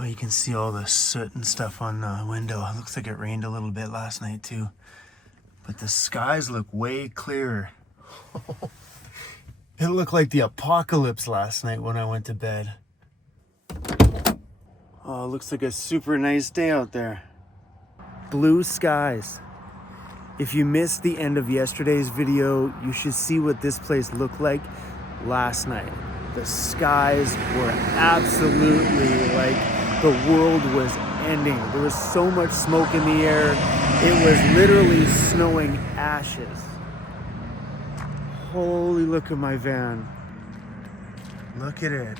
Oh, you can see all the soot and stuff on the window. It looks like it rained a little bit last night too. But the skies look way clearer. It looked like the apocalypse last night when I went to bed. Oh, it looks like a super nice day out there. Blue skies. If you missed the end of yesterday's video, you should see what this place looked like last night. The skies were absolutely like the world was ending. There was so much smoke in the air. It was literally snowing ashes. Holy, look at my van. Look at it.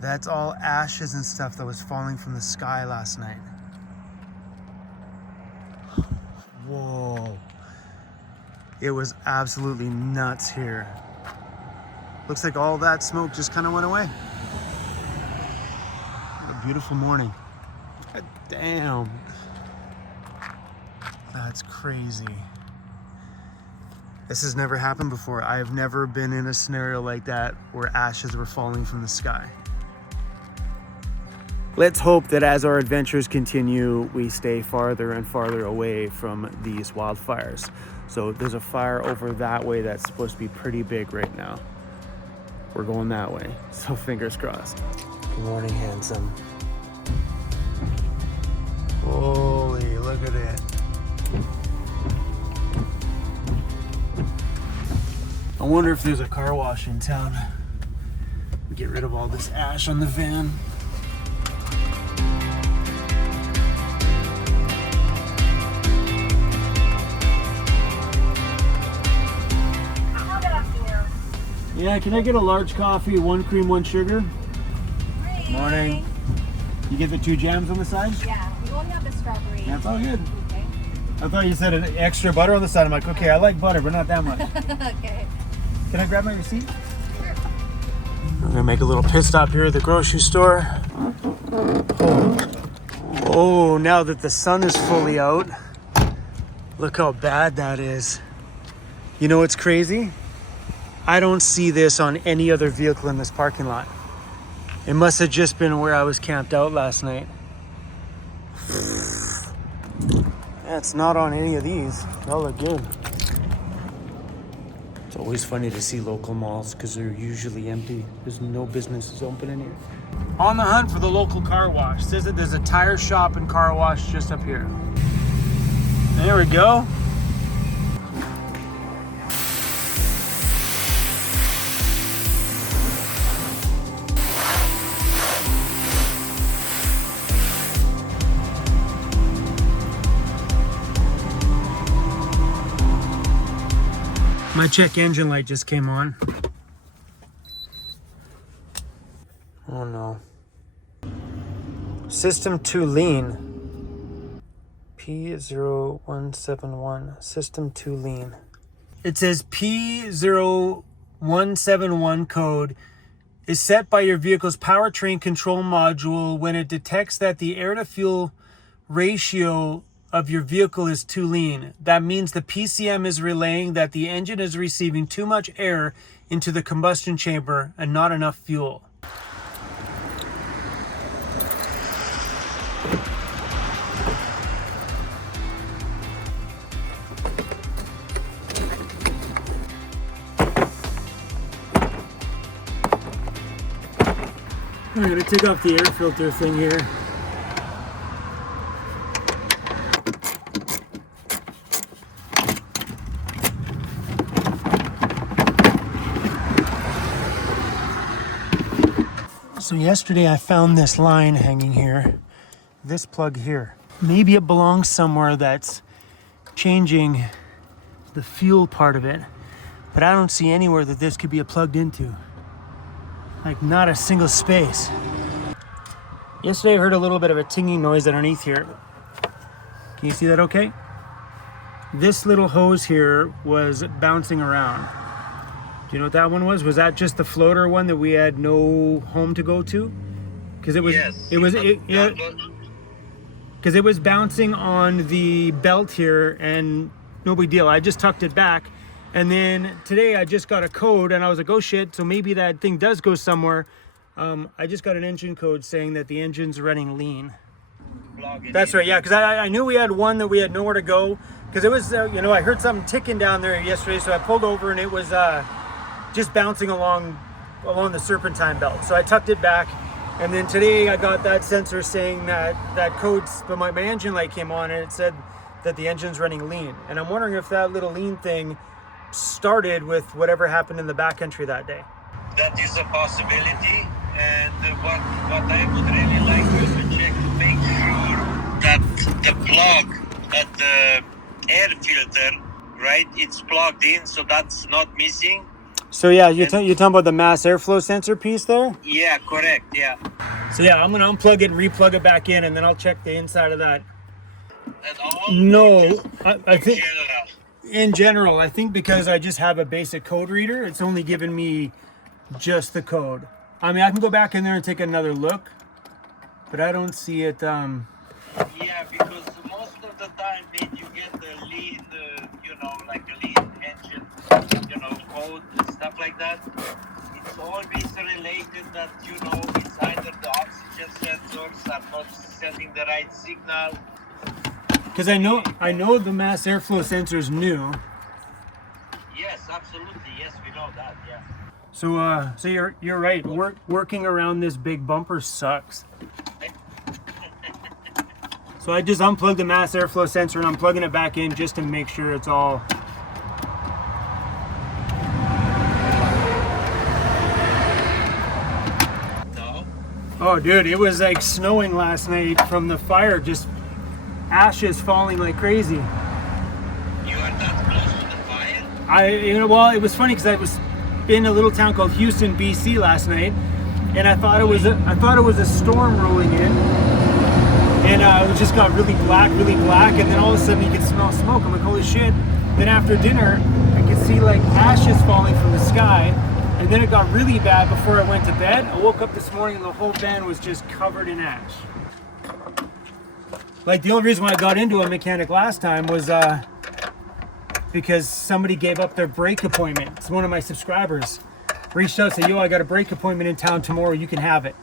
That's all ashes and stuff that was falling from the sky last night. Whoa. It was absolutely nuts here. Looks like all that smoke just kind of went away. What a beautiful morning. God damn. That's crazy. This has never happened before. I've never been in a scenario like that where ashes were falling from the sky. Let's hope that as our adventures continue, we stay farther and farther away from these wildfires. So there's a fire over that way that's supposed to be pretty big right now. We're going that way, so fingers crossed. Good morning, handsome. Holy, look at it. I wonder if there's a car wash in town. Get rid of all this ash on the van. Yeah, can I get a large coffee, 1 cream, 1 sugar? Great. Morning. You get the 2 jams on the side? Yeah, we only have the strawberry. That's all good. Okay. I thought you said an extra butter on the side. I'm like, okay, I like butter, but not that much. Okay. Can I grab my receipt? Sure. I'm gonna make a little pit stop here at the grocery store. Oh, now that the sun is fully out, look how bad that is. You know what's crazy? I don't see this on any other vehicle in this parking lot. It must have just been where I was camped out last night. That's not on any of these. They all look good. It's always funny to see local malls because they're usually empty. There's no businesses open in here. On the hunt for the local car wash. Says that there's a tire shop and car wash just up here. There we go. My check engine light just came on. Oh no. System 2 lean. P0171. System 2 lean. It says P0171 code is set by your vehicle's powertrain control module when it detects that the air to fuel ratio of your vehicle is too lean. That means the PCM is relaying that the engine is receiving too much air into the combustion chamber and not enough fuel. I'm gonna take off the air filter thing here. So yesterday I found this line hanging here, this plug here. Maybe it belongs somewhere that's changing the fuel part of it, but I don't see anywhere that this could be plugged into. Like not a single space. Yesterday I heard a little bit of a tinging noise underneath here. Can you see that okay? This little hose here was bouncing around. Do you know what that one was? Was that just the floater one that we had no home to go to? Because it was, yes. Because it was bouncing on the belt here, and no big deal. I just tucked it back, and then today I just got a code, and I was like, oh shit! So maybe that thing does go somewhere. I just got an engine code saying that the engine's running lean. Plug it That's in. right, yeah, because I knew we had one that we had nowhere to go. Because it was, I heard something ticking down there yesterday, so I pulled over and it was just bouncing along the serpentine belt. So I tucked it back, and then today I got that sensor saying that code, but my engine light came on and it said that the engine's running lean. And I'm wondering if that little lean thing started with whatever happened in the backcountry that day. That is a possibility, and what I would really like you to check to make sure that the plug at the air filter, right, it's plugged in, so that's not missing. So yeah, you're talking about the mass airflow sensor piece there? Yeah, correct, yeah. So yeah, I'm gonna unplug it and replug it back in, and then I'll check the inside of that. At all? No, I think General. in general, I think because I just have a basic code reader, it's only giving me just the code. I mean, I can go back in there and take another look, but I don't see it. Yeah, because most of the time when you get the lean, like a lean engine, code and stuff like that, it's always related that, it's either the oxygen sensors are not sending the right signal. Because I know the mass airflow sensor is new. Yes, absolutely. Yes, we know that. Yeah. So you're right. Working around this big bumper sucks. So I just unplugged the mass airflow sensor and I'm plugging it back in just to make sure it's all. No. Oh, dude, it was like snowing last night from the fire. Just ashes falling like crazy. You are that close to the fire? Well, it was funny because I was in a little town called Houston, BC last night, and I thought it was a storm rolling in, and it just got really black, and then all of a sudden you could smell smoke. I'm like, holy shit! Then after dinner, I could see like ashes falling from the sky, and then it got really bad before I went to bed. I woke up this morning and the whole van was just covered in ash. Like, the only reason why I got into a mechanic last time was because somebody gave up their brake appointment. It's one of my subscribers. Reached out, said, yo, I got a brake appointment in town tomorrow, you can have it.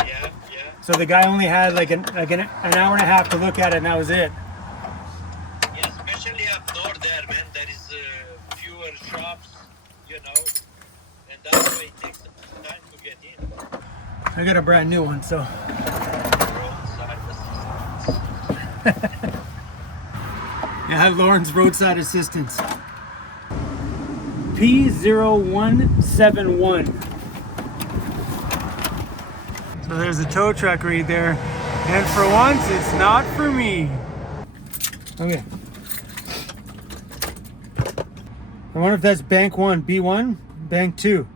Yeah. So the guy only had like an hour and a half to look at it, and that was it. Yeah, especially up north there, man. There is fewer shops, and that's why it takes time to get in. I got a brand new one, so. Roadside assistance. Yeah, Lauren's roadside assistance. P0171. So there's a tow truck right there. And for once, it's not for me. Okay. I wonder if that's bank 1, B1, bank 2.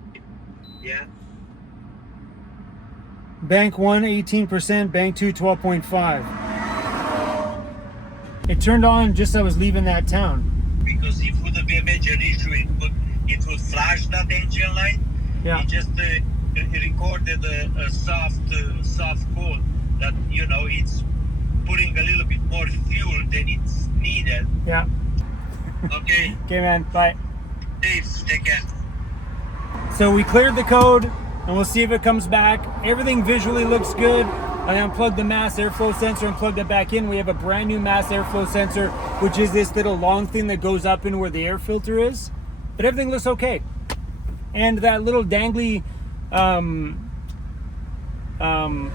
Yeah. Bank 1, 18%, bank 2, 12.5. It turned on just as I was leaving that town. Because if it would be a major issue, it would flash that engine light. Yeah. It just recorded a soft code that it's putting a little bit more fuel than it's needed. Yeah. Okay. Okay, man. Bye. Thanks. Take care. So we cleared the code, and we'll see if it comes back. Everything visually looks good. I unplugged the mass airflow sensor and plugged it back in. We have a brand new mass airflow sensor, which is this little long thing that goes up in where the air filter is. But everything looks okay. And that little dangly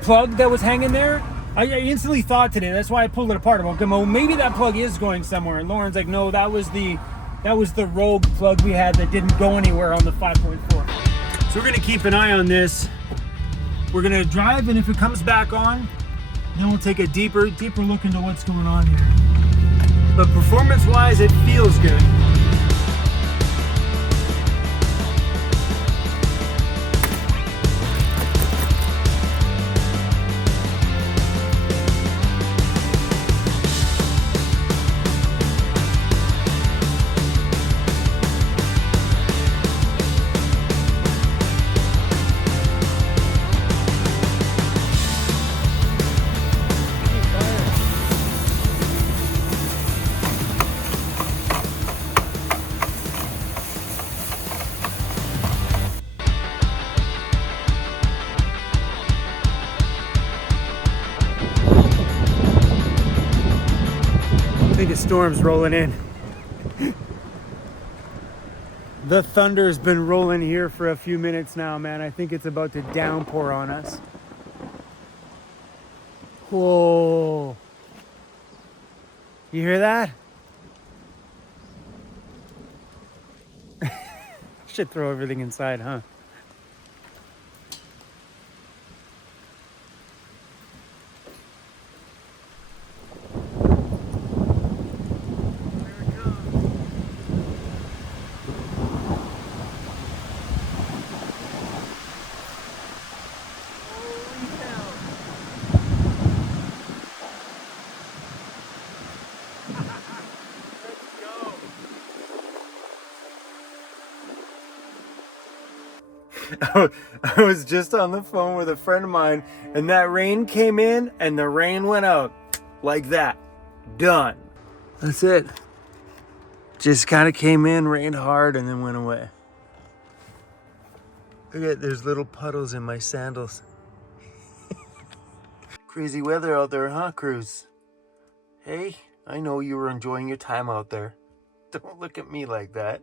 plug that was hanging there, I instantly thought today, that's why I pulled it apart. I'm like, well, maybe that plug is going somewhere. And Lauren's like, no, that was the rogue plug we had that didn't go anywhere on the 5.4. So we're gonna keep an eye on this. We're gonna drive, and if it comes back on, then we'll take a deeper look into what's going on here. But performance-wise, it feels good. think a storm's rolling in. The thunder's been rolling here for a few minutes now, man. I think it's about to downpour on us. Whoa. You hear that? Should throw everything inside, huh? I was just on the phone with a friend of mine, and that rain came in and the rain went out like that. Done. That's it. Just kind of came in, rained hard, and then went away. Look at, there's little puddles in my sandals. Crazy weather out there, huh, Cruz? Hey, I know you were enjoying your time out there. Don't look at me like that.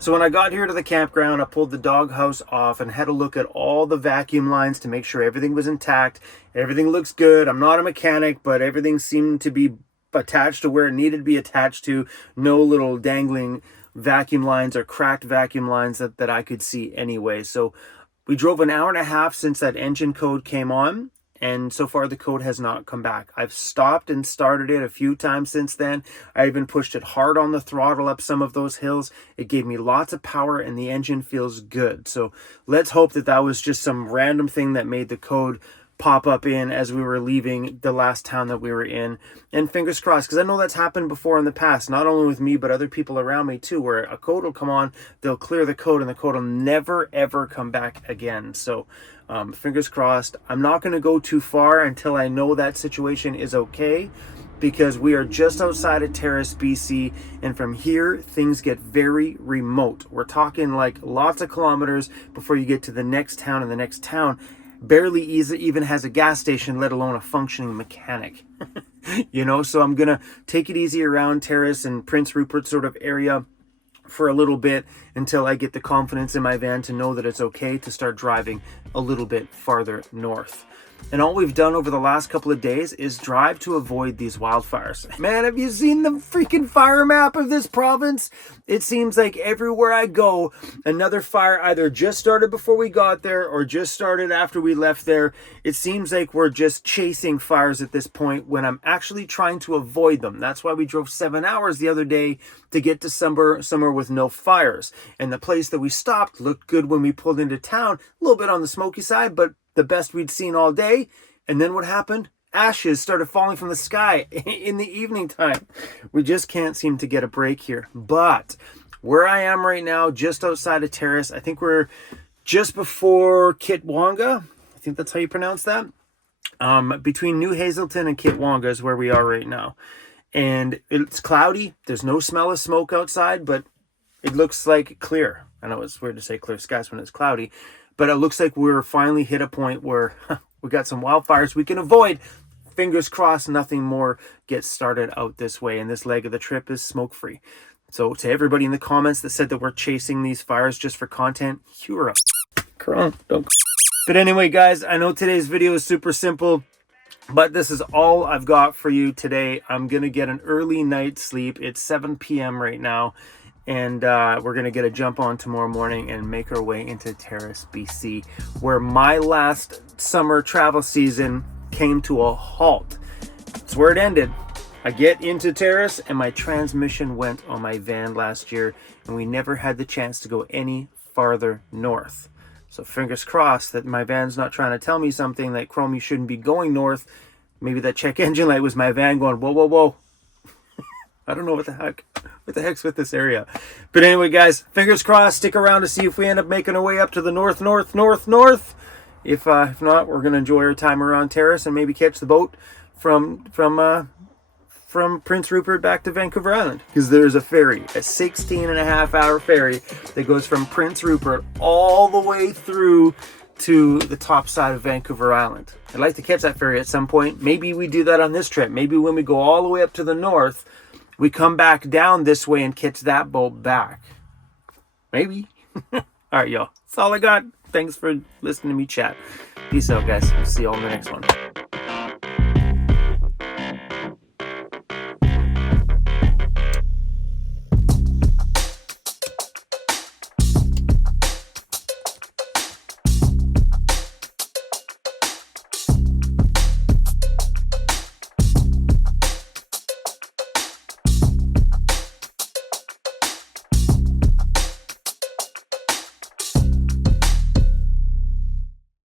So when I got here to the campground, I pulled the doghouse off and had a look at all the vacuum lines to make sure everything was intact. Everything looks good. I'm not a mechanic, but everything seemed to be attached to where it needed to be attached to. No little dangling vacuum lines or cracked vacuum lines that I could see anyway. So we drove an hour and a half since that engine code came on. And so far the code has not come back. I've stopped and started it a few times since then. I even pushed it hard on the throttle up some of those hills. It gave me lots of power and the engine feels good. So let's hope that that was just some random thing that made the code pop up in as we were leaving the last town that we were in. And fingers crossed, because I know that's happened before in the past, not only with me, but other people around me too, where a code will come on, they'll clear the code and the code will never, ever come back again. So fingers crossed. I'm not going to go too far until I know that situation is okay, because we are just outside of Terrace, BC, and from here things get very remote. We're talking like lots of kilometers before you get to the next town, and the next town barely even has a gas station, let alone a functioning mechanic. You know, so I'm gonna take it easy around Terrace and Prince Rupert sort of area for a little bit until I get the confidence in my van to know that it's okay to start driving a little bit farther north. And all we've done over the last couple of days is drive to avoid these wildfires. Man, have you seen the freaking fire map of this province? It seems like everywhere I go, another fire either just started before we got there or just started after we left there. It seems like we're just chasing fires at this point when I'm actually trying to avoid them. That's why we drove 7 hours the other day to get to somewhere with no fires. And the place that we stopped looked good when we pulled into town. A little bit on the smoky side, but the best we'd seen all day. And then what happened? Ashes started falling from the sky in the evening time. We just can't seem to get a break here. But where I am right now, just outside of Terrace, I think we're just before Kitwanga. I think that's how you pronounce that. Between New Hazelton and Kitwanga is where we are right now. And it's cloudy. There's no smell of smoke outside, but it looks like clear. I know it's weird to say clear skies when it's cloudy, but it looks like we're finally hit a point where we got some wildfires we can avoid. Fingers crossed nothing more gets started out this way, and this leg of the trip is smoke-free. So to everybody in the comments that said that we're chasing these fires just for content, you're a don't. But anyway, guys, I know today's video is super simple, but this is all I've got for you today. I'm going to get an early night's sleep. It's 7 p.m. right now. And we're going to get a jump on tomorrow morning and make our way into Terrace, BC, where my last summer travel season came to a halt. It's where it ended. I get into Terrace and my transmission went on my van last year, and we never had the chance to go any farther north. So fingers crossed that my van's not trying to tell me something like, Chrome, you shouldn't be going north. Maybe that check engine light was my van going, whoa, whoa, whoa. I don't know what the heck's with this area. But anyway, guys, fingers crossed. Stick around to see if we end up making our way up to the north. If not, we're going to enjoy our time around Terrace and maybe catch the boat from Prince Rupert back to Vancouver Island. Because there's a ferry, a 16.5-hour ferry that goes from Prince Rupert all the way through to the top side of Vancouver Island. I'd like to catch that ferry at some point. Maybe we do that on this trip. Maybe when we go all the way up to the north, we come back down this way and catch that boat back. Maybe. All right, y'all. That's all I got. Thanks for listening to me chat. Peace out, guys. See you all in the next one.